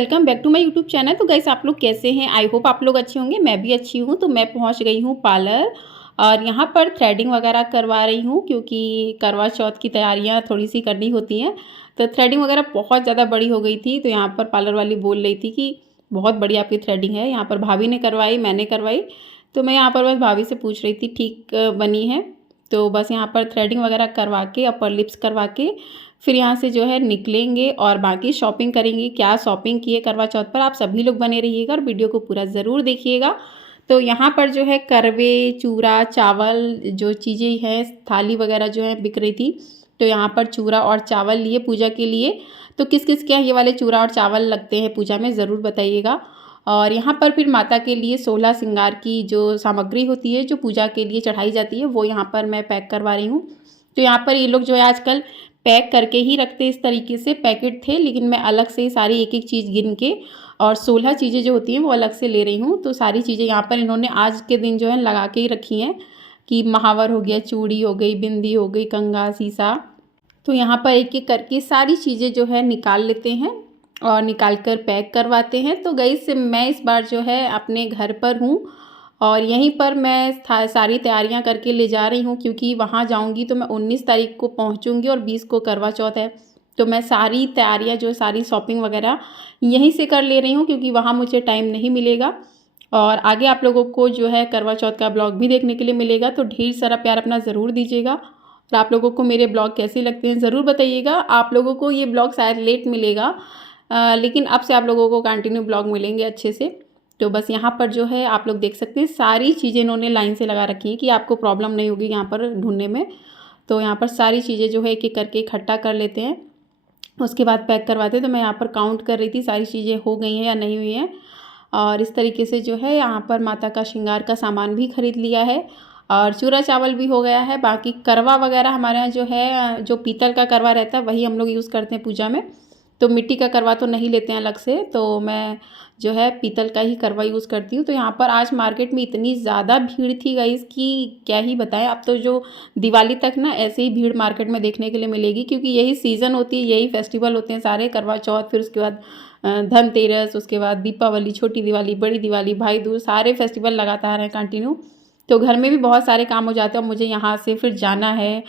Welcome back to my YouTube channel. तो guys आप लोग कैसे हैं? आई होप आप लोग अच्छे होंगे। मैं भी अच्छी हूँ। तो मैं पहुँच गई हूँ पार्लर और यहाँ पर थ्रेडिंग वगैरह करवा रही हूँ क्योंकि करवा चौथ की तैयारियाँ थोड़ी सी करनी होती हैं। तो थ्रेडिंग वगैरह बहुत ज़्यादा बड़ी हो गई थी। तो यहाँ पर पार्लर वाली बोल रही थी कि बहुत बड़ी आपकी थ्रेडिंग है। यहाँ पर भाभी ने करवाई, मैंने करवाई। तो मैं यहाँ पर बस भाभी से पूछ रही थी ठीक बनी है। तो बस यहाँ पर थ्रेडिंग वगैरह करवा के, अपर लिप्स करवा के फिर यहाँ से जो है निकलेंगे और बाकी शॉपिंग करेंगे। क्या शॉपिंग किए करवा चौथ पर, आप सभी लोग बने रहिएगा और वीडियो को पूरा ज़रूर देखिएगा। तो यहाँ पर जो है करवे, चूरा, चावल जो चीज़ें हैं, थाली वगैरह जो है बिक रही थी। तो यहाँ पर चूरा और चावल लिए पूजा के लिए। तो किस किस के ये वाले चूरा और चावल लगते हैं पूजा में, ज़रूर बताइएगा। और यहाँ पर फिर माता के लिए 16 श्रृंगार की जो सामग्री होती है जो पूजा के लिए चढ़ाई जाती है वो यहाँ पर मैं पैक करवा रही हूँ। तो यहाँ पर ये लोग जो है आजकल पैक करके ही रखते इस तरीके से पैकेट थे, लेकिन मैं अलग से सारी एक एक चीज़ गिन के और 16 चीज़ें जो होती हैं वो अलग से ले रही हूँ। तो सारी चीज़ें यहाँ पर इन्होंने आज के दिन जो है लगा के ही रखी हैं कि महावर हो गया, चूड़ी हो गई, बिंदी हो गई, कंघा, सीसा। तो यहाँ पर एक एक करके सारी चीज़ें जो है निकाल लेते हैं और निकाल कर पैक करवाते हैं। तो गाइस मैं इस बार जो है अपने घर पर हूँ और यहीं पर मैं सारी तैयारियां करके ले जा रही हूँ क्योंकि वहाँ जाऊँगी तो मैं 19 तारीख को पहुँचूँगी और 20 को करवा चौथ है। तो मैं सारी तैयारियां जो सारी शॉपिंग वगैरह यहीं से कर ले रही हूँ क्योंकि वहाँ मुझे टाइम नहीं मिलेगा। और आगे आप लोगों को जो है करवा चौथ का ब्लॉग भी देखने के लिए मिलेगा। तो ढेर सारा प्यार अपना ज़रूर दीजिएगा और आप लोगों को मेरे ब्लॉग कैसे लगते हैं ज़रूर बताइएगा। आप लोगों को ये ब्लॉग शायद लेट मिलेगा, लेकिन अब से आप लोगों को कंटिन्यू ब्लॉग मिलेंगे अच्छे से। तो बस यहाँ पर जो है आप लोग देख सकते हैं सारी चीज़ें इन्होंने लाइन से लगा रखी हैं कि आपको प्रॉब्लम नहीं होगी यहाँ पर ढूंढने में। तो यहाँ पर सारी चीज़ें जो है एक एक करके इकट्ठा कर लेते हैं, उसके बाद पैक करवाते हैं। तो मैं यहाँ पर काउंट कर रही थी सारी चीज़ें हो गई हैं या नहीं हुई हैं। और इस तरीके से जो है यहाँ पर माता का श्रृंगार का सामान भी खरीद लिया है और चूरा चावल भी हो गया है। बाकी करवा वगैरह हमारे यहाँ जो है जो पीतल का करवा रहता है वही हम लोग यूज़ करते हैं पूजा में। तो मिट्टी का करवा तो नहीं लेते हैं अलग से, तो मैं जो है पीतल का ही करवा यूज़ करती हूँ। तो यहाँ पर आज मार्केट में इतनी ज़्यादा भीड़ थी गाइस कि क्या ही बताएं। अब तो जो दिवाली तक ना ऐसे ही भीड़ मार्केट में देखने के लिए मिलेगी क्योंकि यही सीज़न होती है, यही फेस्टिवल होते हैं सारे, करवा चौथ, फिर उसके बाद धनतेरस, उसके बाद दीपावली, छोटी दिवाली, बड़ी दिवाली, भाई दूज, सारे फेस्टिवल लगातार हैं कंटिन्यू। तो घर में भी बहुत सारे काम हो जाते हैं और मुझे यहाँ से फिर जाना है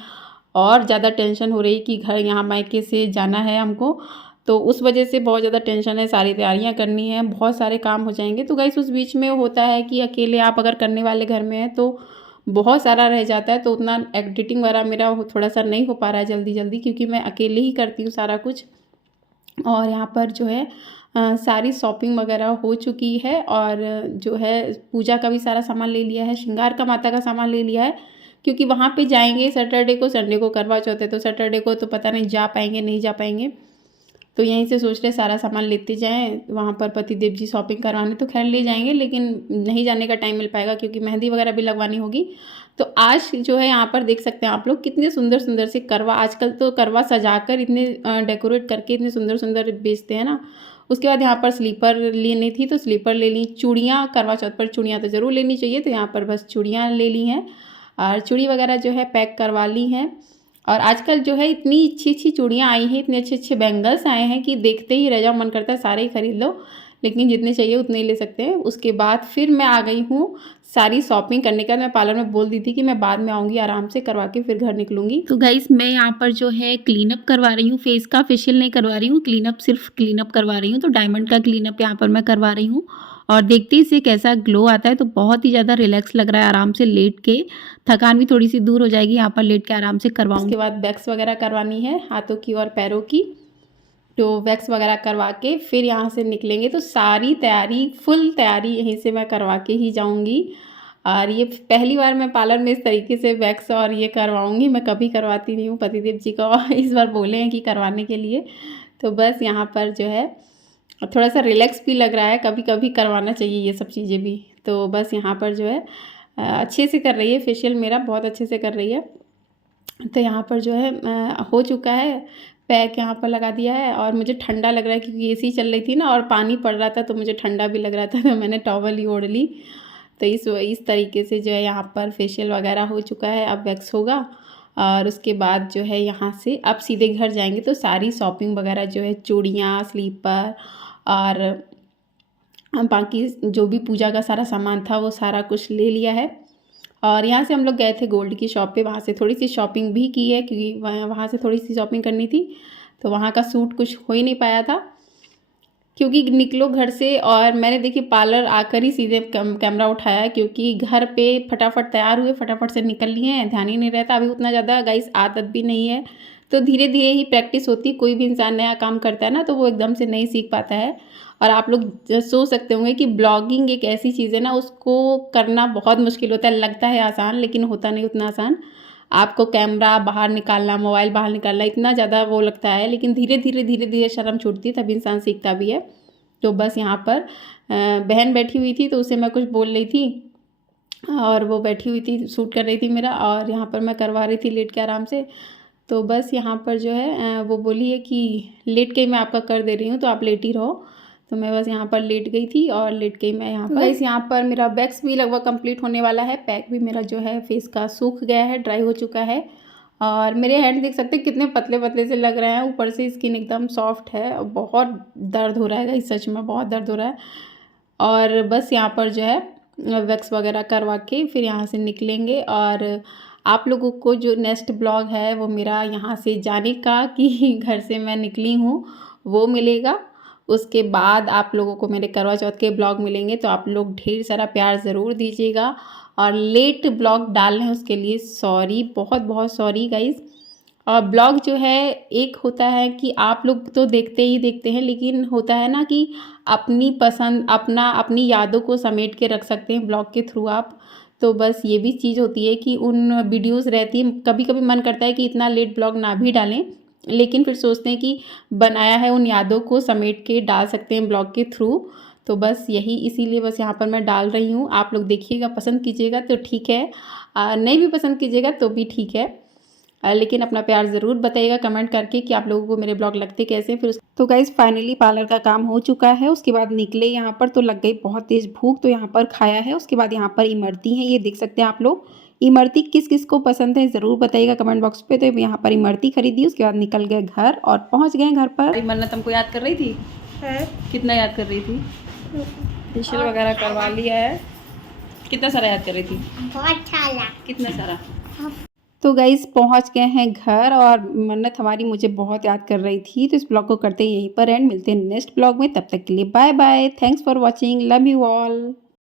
और ज़्यादा टेंशन हो रही कि घर यहाँ मायके से जाना है हमको। तो उस वजह से बहुत ज़्यादा टेंशन है, सारी तैयारियां करनी है, बहुत सारे काम हो जाएंगे। तो गाइस उस बीच में होता है कि अकेले आप अगर करने वाले घर में हैं तो बहुत सारा रह जाता है। तो उतना एडिटिंग वगैरह मेरा थोड़ा सा नहीं हो पा रहा है जल्दी जल्दी क्योंकि मैं अकेले ही करती हूँ सारा कुछ। और यहाँ पर जो है सारी शॉपिंग वगैरह हो चुकी है और जो है पूजा का भी सारा सामान ले लिया है, श्रृंगार का माता का सामान ले लिया है क्योंकि वहाँ पे जाएंगे सैटरडे को, संडे को करवा चौथ है। तो सैटरडे को तो पता नहीं जा पाएंगे नहीं जा पाएंगे। तो यहीं से सोच रहे सारा सामान लेते जाएं, वहाँ पर पतिदेव जी शॉपिंग करवाने तो खैर ले जाएंगे, लेकिन नहीं जाने का टाइम मिल पाएगा क्योंकि मेहंदी वगैरह भी लगवानी होगी। तो आज जो है यहाँ पर देख सकते हैं आप लोग कितने सुंदर सुंदर से करवा, आजकल तो करवा सजाकर इतने डेकोरेट करके इतने सुंदर सुंदर बेचते हैं ना। उसके बाद यहाँ पर स्लीपर लेनी थी तो स्लीपर ले ली। चूड़ियाँ, करवा चौथ पर चूड़ियाँ तो ज़रूर लेनी चाहिए, तो यहाँ पर बस चूड़ियाँ ले ली हैं और चूड़ी वगैरह जो है पैक करवा ली हैं। और आजकल जो है इतनी अच्छी अच्छी चूड़ियाँ आई हैं, इतने अच्छे अच्छे बैंगल्स आए हैं कि देखते ही रह जाओ, मन करता है सारे ही खरीद लो, लेकिन जितने चाहिए उतने ही ले सकते हैं। उसके बाद फिर मैं आ गई हूँ सारी शॉपिंग करने का। मैं पार्लर में बोल दी थी कि मैं बाद में आऊँगी, आराम से करवा के फिर घर निकलूँगी। तो गाइस मैं यहाँ पर जो है क्लीनअप करवा रही हूँ, फेस का फेशियल नहीं करवा रही हूँ, क्लीनअप सिर्फ क्लीनअप करवा रही हूँ। तो डायमंड का क्लीनअप यहाँ पर मैं करवा रही हूँ और देखते ही से कैसा ग्लो आता है। तो बहुत ही ज़्यादा रिलैक्स लग रहा है, आराम से लेट के थकान भी थोड़ी सी दूर हो जाएगी। यहाँ पर लेट के आराम से करवाऊँ। उसके बाद वैक्स वगैरह करवानी है हाथों की और पैरों की। तो वैक्स वगैरह करवा के फिर यहाँ से निकलेंगे। तो सारी तैयारी, फुल तैयारी यहीं से मैं करवा के ही जाऊँगी। और ये पहली बार मैं पार्लर में इस तरीके से वैक्स और ये करवाऊँगी, मैं कभी करवाती नहीं हूँ पतिदेव जी का, और इस बार बोले हैं कि करवाने के लिए। तो बस यहाँ पर जो है थोड़ा सा रिलैक्स भी लग रहा है, कभी कभी करवाना चाहिए ये सब चीज़ें भी। तो बस यहाँ पर जो है अच्छे से कर रही है फेशियल, मेरा बहुत अच्छे से कर रही है। तो यहाँ पर जो है हो चुका है, पैक यहाँ पर लगा दिया है। और मुझे ठंडा लग रहा है क्योंकि एसी चल रही थी ना और पानी पड़ रहा था तो मुझे ठंडा भी लग रहा था, तो मैंने टॉवल ही ओढ़ ली। तो इस तरीके से जो है यहाँ पर फेशियल वगैरह हो चुका है, अब वैक्स होगा और उसके बाद जो है यहाँ से अब सीधे घर जाएंगे। तो सारी शॉपिंग वगैरह जो है चूड़ियाँ, स्लीपर और बाकी जो भी पूजा का सारा सामान था वो सारा कुछ ले लिया है। और यहाँ से हम लोग गए थे गोल्ड की शॉप पे, वहाँ से थोड़ी सी शॉपिंग भी की है क्योंकि वहाँ से थोड़ी सी शॉपिंग करनी थी। तो वहाँ का सूट कुछ हो ही नहीं पाया था क्योंकि निकलो घर से, और मैंने देखिए पार्लर आकर ही सीधे कैमरा उठाया क्योंकि घर पे फटाफट तैयार हुए, फटाफट से निकल लिए हैं, ध्यान ही नहीं रहता। अभी उतना ज़्यादा गाइस आदत भी नहीं है, तो धीरे धीरे ही प्रैक्टिस होती। कोई भी इंसान नया काम करता है ना तो वो एकदम से नहीं सीख पाता है। और आप लोग सोच सकते होंगे कि ब्लॉगिंग एक ऐसी चीज़ है ना, उसको करना बहुत मुश्किल होता है। लगता है आसान लेकिन होता नहीं उतना आसान। आपको कैमरा बाहर निकालना, मोबाइल बाहर निकालना इतना ज़्यादा वो लगता है, लेकिन धीरे धीरे शर्म छूटती है, तभी इंसान सीखता भी है। तो बस यहाँ पर बहन बैठी हुई थी तो उसे मैं कुछ बोल रही थी और वो बैठी हुई थी, शूट कर रही थी मेरा, और यहाँ पर मैं करवा रही थी लेट के आराम से। तो बस यहाँ पर जो है वो बोली है कि लेट के मैं आपका कर दे रही हूँ तो आप लेट ही रहो। तो मैं बस यहाँ पर लेट गई थी और लेट के मैं यहाँ पर यहाँ पर मेरा वैक्स भी लगभग कंप्लीट होने वाला है। पैक भी मेरा जो है फेस का सूख गया है, ड्राई हो चुका है। और मेरे हैंड देख सकते हैं कितने पतले पतले से लग रहे हैं, ऊपर से स्किन एकदम सॉफ्ट है और बहुत दर्द हो रहा है गाइस, सच में बहुत दर्द हो रहा है। और बस यहाँ पर जो है वैक्स वगैरह करवा के फिर यहाँ से निकलेंगे। और आप लोगों को जो नेक्स्ट ब्लॉग है वो मेरा यहाँ से जाने का कि घर से मैं निकली हूँ वो मिलेगा। उसके बाद आप लोगों को मेरे करवा चौथ के ब्लॉग मिलेंगे, तो आप लोग ढेर सारा प्यार ज़रूर दीजिएगा। और लेट ब्लॉग डाल रहे हैं उसके लिए सॉरी, बहुत बहुत सॉरी गाइज़। और ब्लॉग जो है एक होता है कि आप लोग तो देखते ही देखते हैं, लेकिन होता है ना कि अपनी पसंद अपनी यादों को समेट के रख सकते हैं ब्लॉग के थ्रू आप। तो बस ये भी चीज़ होती है कि उन वीडियोस रहती है, कभी कभी मन करता है कि इतना लेट ब्लॉग ना भी डालें, लेकिन फिर सोचते हैं कि बनाया है उन यादों को समेट के डाल सकते हैं ब्लॉग के थ्रू। तो बस यही इसीलिए बस यहाँ पर मैं डाल रही हूँ। आप लोग देखिएगा, पसंद कीजिएगा तो ठीक है, नहीं भी पसंद कीजिएगा तो भी ठीक है। लेकिन अपना प्यार ज़रूर बताइएगा कमेंट करके कि आप लोगों को मेरे ब्लॉग लगते कैसे। फिर तो गाइज़ फाइनली पार्लर का काम हो चुका है, उसके बाद निकले यहाँ पर तो लग गई बहुत तेज़ भूख, तो यहाँ पर खाया है। उसके बाद यहाँ पर इमरती है, ये देख सकते हैं आप लोग। इमरती किस किस को पसंद है ज़रूर बताइएगा कमेंट बॉक्स पे। तो यहाँ पर इमरती खरीदी, उसके बाद निकल गए घर और पहुँच गए घर पर। मन्नत हमको याद कर रही थी है? कितना याद कर रही थी? फेशियल वगैरह करवा लिया है। कितना सारा याद कर रही थी? बहुत सारा। कितना सारा? तो गाइज़ पहुंच गए हैं घर और मन्नत हमारी मुझे बहुत याद कर रही थी। तो इस ब्लॉग को करते हैं यहीं पर एंड, मिलते हैं नेक्स्ट ब्लॉग में। तब तक के लिए bye bye, thanks for watching, love you all.